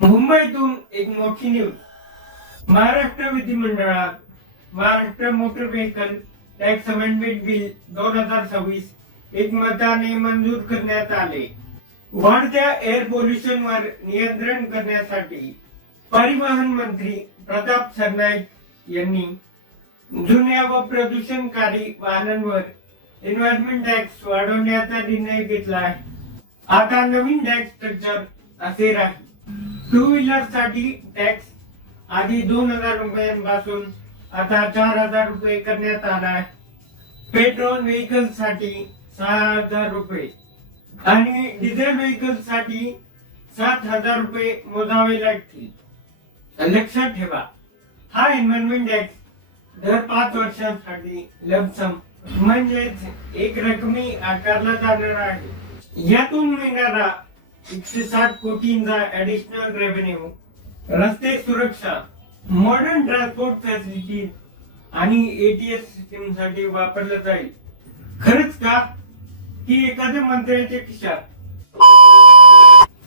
मुंबईतून एक मोठी न्यूज. महाराष्ट्र विधिमंडळात Maharashtra motor vehicle tax amendment bill 2026 एकमताने मंजूर करण्यात आले. वाढत्या एअर पोल्युशन वर नियंत्रण करण्यासाठी परिवहन मंत्री प्रताप सरनाईक यांनी जुन्या व प्रदूषणकारी वाहनांवर एन्व्हायरमेंट टॅक्स वाढवण्याचा निर्णय घेतला आहे. आता नवीन टॅक्स स्ट्रक्चर असे राहील. टू व्हीलर साठी टॅक्स आधी 2000 रुपयांपासून आता 4000 रुपये करण्यात आला आहे. पेट्रोल व्हेकल साठी 6000 रुपये आणि डिझेल व्हेकल साठी 7000 रुपये मोजावे लागतील. लक्षात ठेवा, हा एन्व्हायरमेंट टॅक्स दर 5 वर्षांसाठी लमसम म्हणजेच एक रकमी आकारला जाणार आहे. यातून मिळणारा 160 कोटींचा ऍडिशनल रेव्हेन्यू रस्ते सुरक्षा, मॉडर्न ट्रान्सपोर्ट फॅसिलिटीज आणि एटीएस सिस्टीम साठी वापरला जाईल. खरंच का, की एखाद्या मंत्र्याच्या खिशात?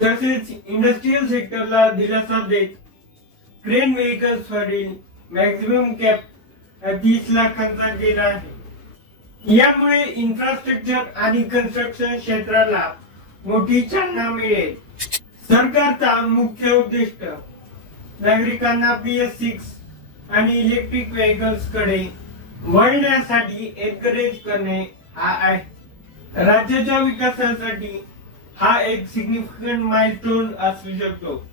तसेच इंडस्ट्रियल सेक्टरला दिलासा देत क्रेन व्हेकल्स वरील मॅक्झिमम कॅप 30 लाखांचा केला आहे. यामुळे इन्फ्रास्ट्रक्चर आणि कन्स्ट्रक्शन क्षेत्राला मोठी चालना मिळेल. सरकारचा मुख्य उद्दिष्ट नागरिकांना PS6 आणि इलेक्ट्रिक व्हेकल्स कडे वळण्यासाठी एनकरेज करणे हा आहे. राज्याच्या विकासासाठी हा एक सिग्निफिकंट माइलस्टोन असू शकतो.